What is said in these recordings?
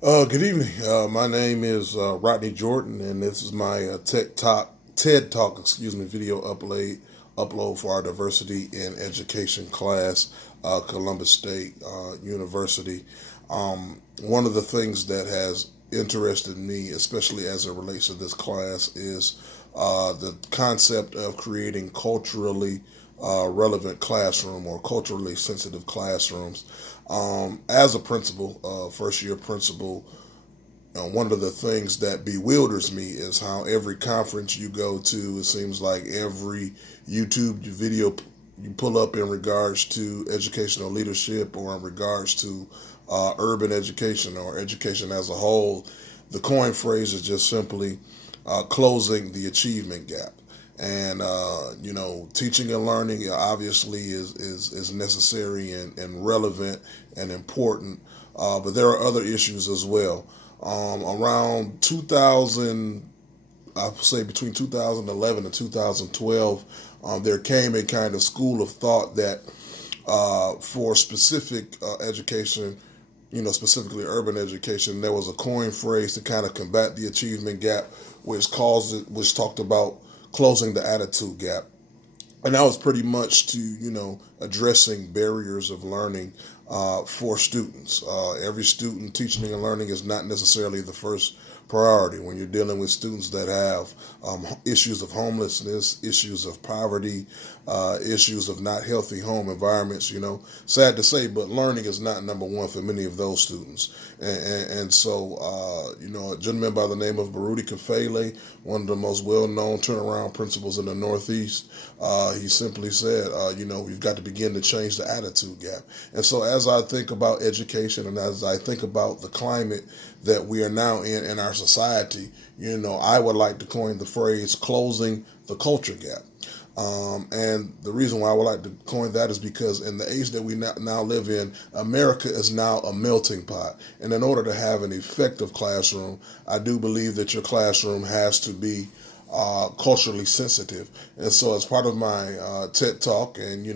Good evening. My name is Rodney Jordan, and this is my TED Talk, video upload for our diversity in education class, Columbus State University. One of the things that has interested me, especially as it relates to this class, is the concept of creating culturally relevant classroom or culturally sensitive classrooms. As a principal, first year principal, one of the things that bewilders me is how every conference you go to, it seems like every YouTube video you pull up in regards to educational leadership or in regards to urban education or education as a whole, the coin phrase is just simply closing the achievement gap. And teaching and learning obviously is necessary and relevant and important, but there are other issues as well. Around 2000, I say between 2011 and 2012, there came a kind of school of thought that for specific education, specifically urban education, there was a coin phrase to kind of combat the achievement gap, which talked about closing the attitude gap. And that was pretty much to, addressing barriers of learning for students. Every student teaching and learning is not necessarily the first priority when you're dealing with students that have issues of homelessness, issues of poverty, issues of not healthy home environments. Sad to say, but learning is not number one for many of those students. And so, a gentleman by the name of Baruti Kafele, one of the most well-known turnaround principals in the Northeast, he simply said, we've got to begin to change the attitude gap. And so as I think about education and as I think about the climate that we are now in our society, I would like to coin the phrase closing the culture gap. And the reason why I would like to coin that is because in the age that we now live in, America is now a melting pot. And in order to have an effective classroom, I do believe that your classroom has to be culturally sensitive. And so as part of my TED Talk, and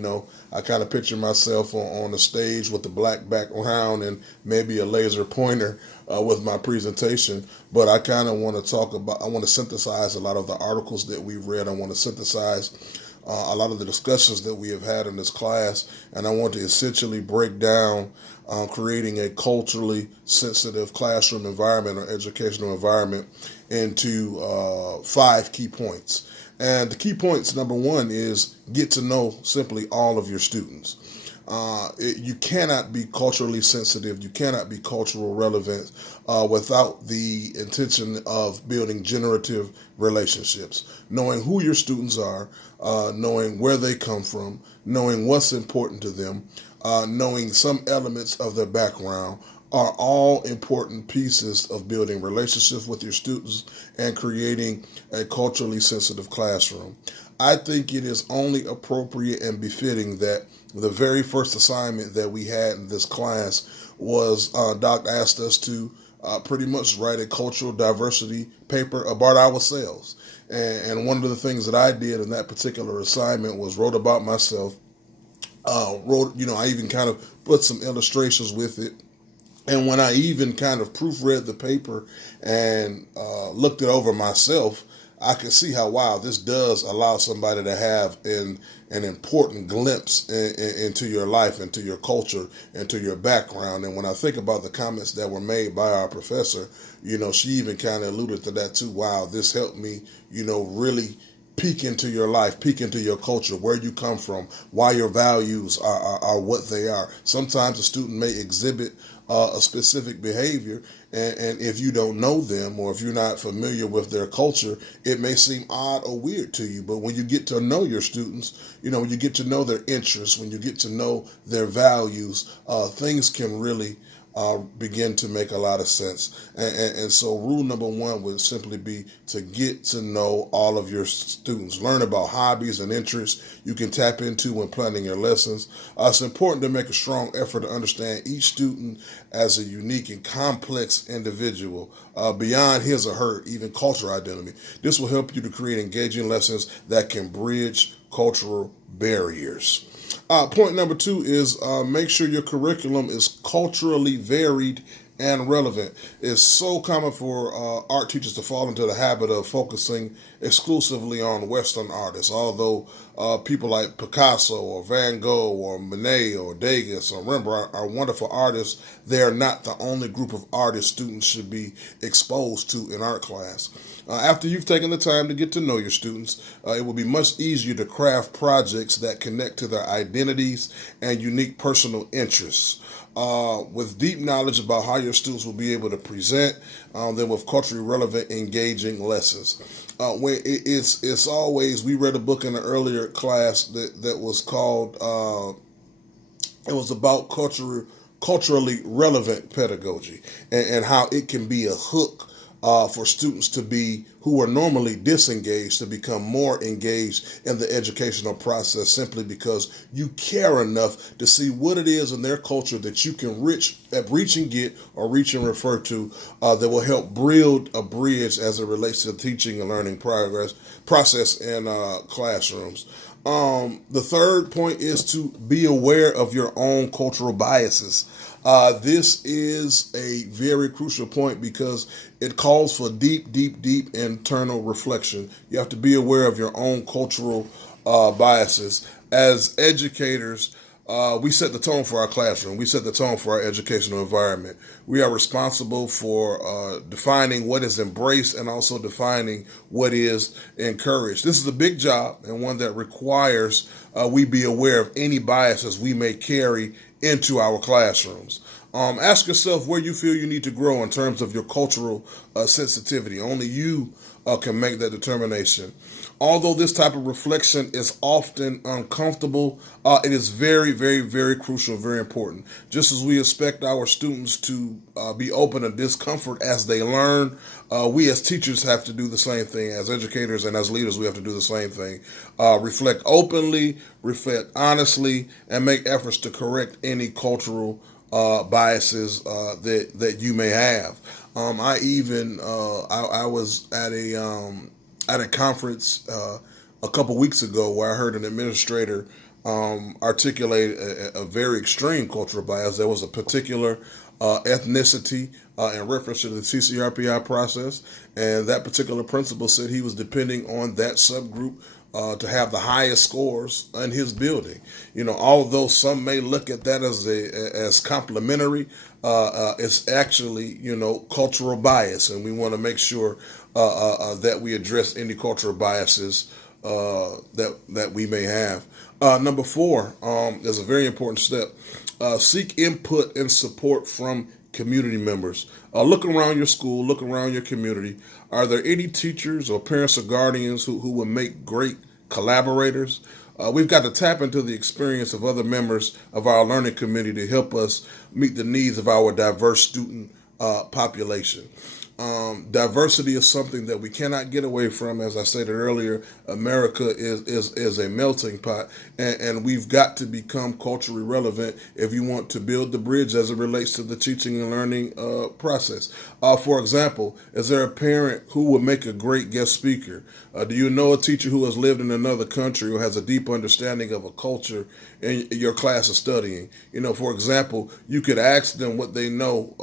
I kind of picture myself on a stage with a black background and maybe a laser pointer with my presentation. But I kind of want to I want to synthesize a lot of the articles that we've read. I want to synthesize a lot of the discussions that we have had in this class, and I want to essentially break down creating a culturally sensitive classroom environment or educational environment into 5 key points. And the key points, number one, is get to know simply all of your students. You cannot be culturally sensitive. You cannot be cultural relevant without the intention of building generative relationships, knowing who your students are, knowing where they come from, knowing what's important to them, knowing some elements of their background are all important pieces of building relationships with your students and creating a culturally sensitive classroom. I think it is only appropriate and befitting that the very first assignment that we had in this class was Doc asked us to pretty much write a cultural diversity paper about ourselves. And one of the things that I did in that particular assignment was wrote about myself. I even kind of put some illustrations with it. And when I even kind of proofread the paper and looked it over myself, I could see how, wow, this does allow somebody to have an important glimpse into your life, into your culture, into your background. And when I think about the comments that were made by our professor, she even kind of alluded to that too. Wow, this helped me, really peek into your life, peek into your culture, where you come from, why your values are what they are. Sometimes a student may exhibit a specific behavior, and if you don't know them or if you're not familiar with their culture, it may seem odd or weird to you. But when you get to know your students, when you get to know their interests, when you get to know their values, things can really begin to make a lot of sense. And so rule number one would simply be to get to know all of your students. Learn about hobbies and interests you can tap into when planning your lessons. It's important to make a strong effort to understand each student as a unique and complex individual beyond his or her even cultural identity. This will help you to create engaging lessons that can bridge cultural barriers. Point number two is make sure your curriculum is culturally varied and relevant. It's so common for art teachers to fall into the habit of focusing exclusively on Western artists, although people like Picasso or Van Gogh or Monet or Degas or Rembrandt are wonderful artists. They are not the only group of artists students should be exposed to in art class. After you've taken the time to get to know your students, it will be much easier to craft projects that connect to their identities and unique personal interests. With deep knowledge about how your students will be able to present them with culturally relevant, engaging lessons. When it's always, we read a book in an earlier class that was called, it was about culturally relevant pedagogy, and how it can be a hook for students to be who are normally disengaged to become more engaged in the educational process, simply because you care enough to see what it is in their culture that you can reach and get or reach and refer to that will help build a bridge as it relates to the teaching and learning process in classrooms. The third point is to be aware of your own cultural biases. This is a very crucial point because it calls for deep internal reflection. You have to be aware of your own cultural biases. As educators, we set the tone for our classroom. We set the tone for our educational environment. We are responsible for defining what is embraced and also defining what is encouraged. This is a big job and one that requires we be aware of any biases we may carry into our classrooms. Ask yourself where you feel you need to grow in terms of your cultural sensitivity. Only you can make that determination. Although this type of reflection is often uncomfortable, it is very crucial, very important. Just as we expect our students to be open to discomfort as they learn, we as teachers have to do the same thing. As educators and as leaders, we have to do the same thing. Reflect openly, reflect honestly, and make efforts to correct any cultural biases that you may have. I was at a conference a couple weeks ago where I heard an administrator articulate a very extreme cultural bias. There was a particular ethnicity in reference to the CCRPI process, and that particular principal said he was depending on that subgroup to have the highest scores in his building. You know, although some may look at that as complimentary, it's actually, you know, cultural bias, and we want to make sure that we address any cultural biases that we may have. Number 4 is a very important step. Seek input and support from community members. Look around your school, look around your community. Are there any teachers or parents or guardians who would make great collaborators? We've got to tap into the experience of other members of our learning community to help us meet the needs of our diverse student population. Diversity is something that we cannot get away from. As I stated earlier, America is a melting pot, and we've got to become culturally relevant if you want to build the bridge as it relates to the teaching and learning process. For example, is there a parent who would make a great guest speaker? Do you know a teacher who has lived in another country or has a deep understanding of a culture in your class of studying? You know, for example, you could ask them what they know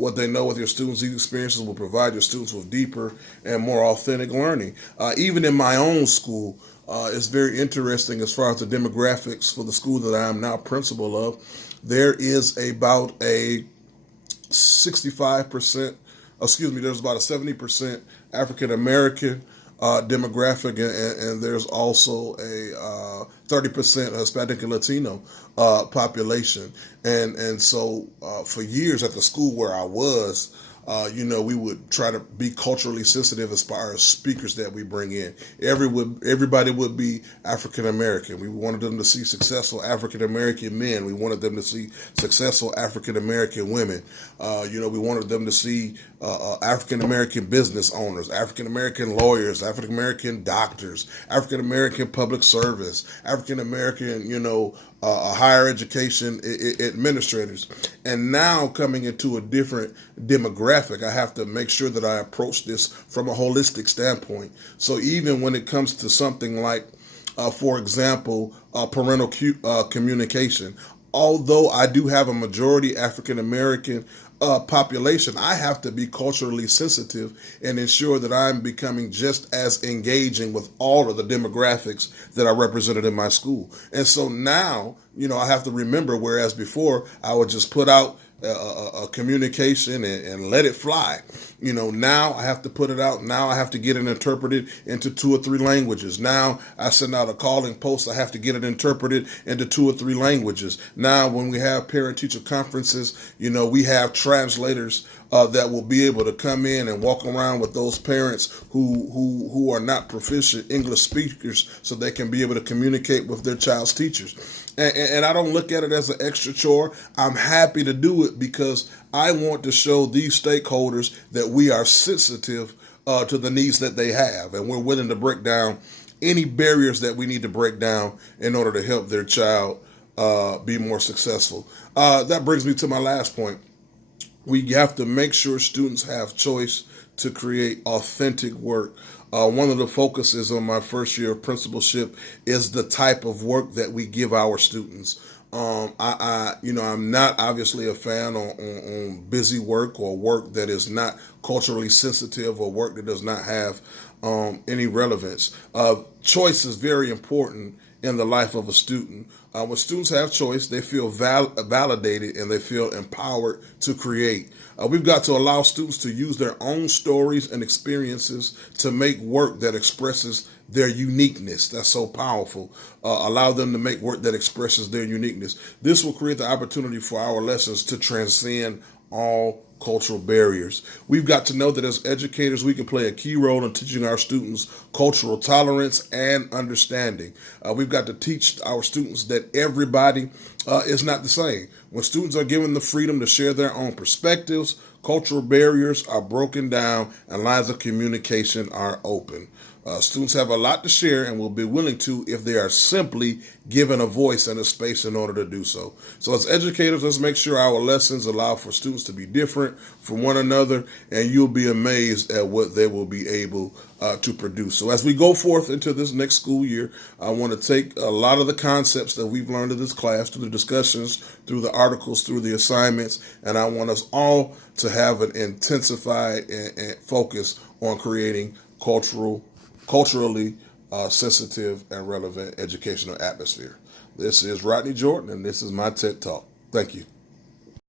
with your students. These experiences will provide your students with deeper and more authentic learning. Even in my own school, it's very interesting as far as the demographics for the school that I am now principal of. There is about a 65%, there's about a 70% African American demographic, and there's also a 30% Hispanic and Latino population. And so for years at the school where I was, we would try to be culturally sensitive as far as speakers that we bring in. Everybody would be African American. We wanted them to see successful African American men. We wanted them to see successful African American women. We wanted them to see African American business owners, African American lawyers, African American doctors, African American public service, African American, higher education administrators. And now coming into a different demographic, I have to make sure that I approach this from a holistic standpoint. So even when it comes to something like, for example, parental communication, although I do have a majority African American population, I have to be culturally sensitive and ensure that I'm becoming just as engaging with all of the demographics that are represented in my school. And so now, I have to remember, whereas before I would just put out a communication and let it fly. Now I have to put it out. Now I have to get it interpreted into 2 or 3 languages. Now I send out a calling post. I have to get it interpreted into 2 or 3 languages. Now when we have parent-teacher conferences, we have translators that will be able to come in and walk around with those parents who are not proficient English speakers, so they can be able to communicate with their child's teachers. And I don't look at it as an extra chore. I'm happy to do it because I want to show these stakeholders that we are sensitive to the needs that they have, and we're willing to break down any barriers that we need to break down in order to help their child be more successful. That brings me to my last point. We have to make sure students have choice to create authentic work. One of the focuses on my first year of principalship is the type of work that we give our students. I'm not obviously a fan on busy work or work that is not culturally sensitive or work that does not have any relevance. Choice is very important in the life of a student. When students have choice, they feel validated and they feel empowered to create. We've got to allow students to use their own stories and experiences to make work that expresses their uniqueness. That's so powerful. Allow them to make work that expresses their uniqueness. This will create the opportunity for our lessons to transcend all cultural barriers. We've got to know that as educators, we can play a key role in teaching our students cultural tolerance and understanding. We've got to teach our students that everybody is not the same. When students are given the freedom to share their own perspectives, cultural barriers are broken down and lines of communication are open. Students have a lot to share and will be willing to if they are simply given a voice and a space in order to do so. So as educators, let's make sure our lessons allow for students to be different from one another, and you'll be amazed at what they will be able to produce. So as we go forth into this next school year, I want to take a lot of the concepts that we've learned in this class, through the discussions, through the articles, through the assignments, and I want us all to have an intensified and focus on creating culturally sensitive and relevant educational atmosphere. This is Rodney Jordan, and this is my TED Talk. Thank you.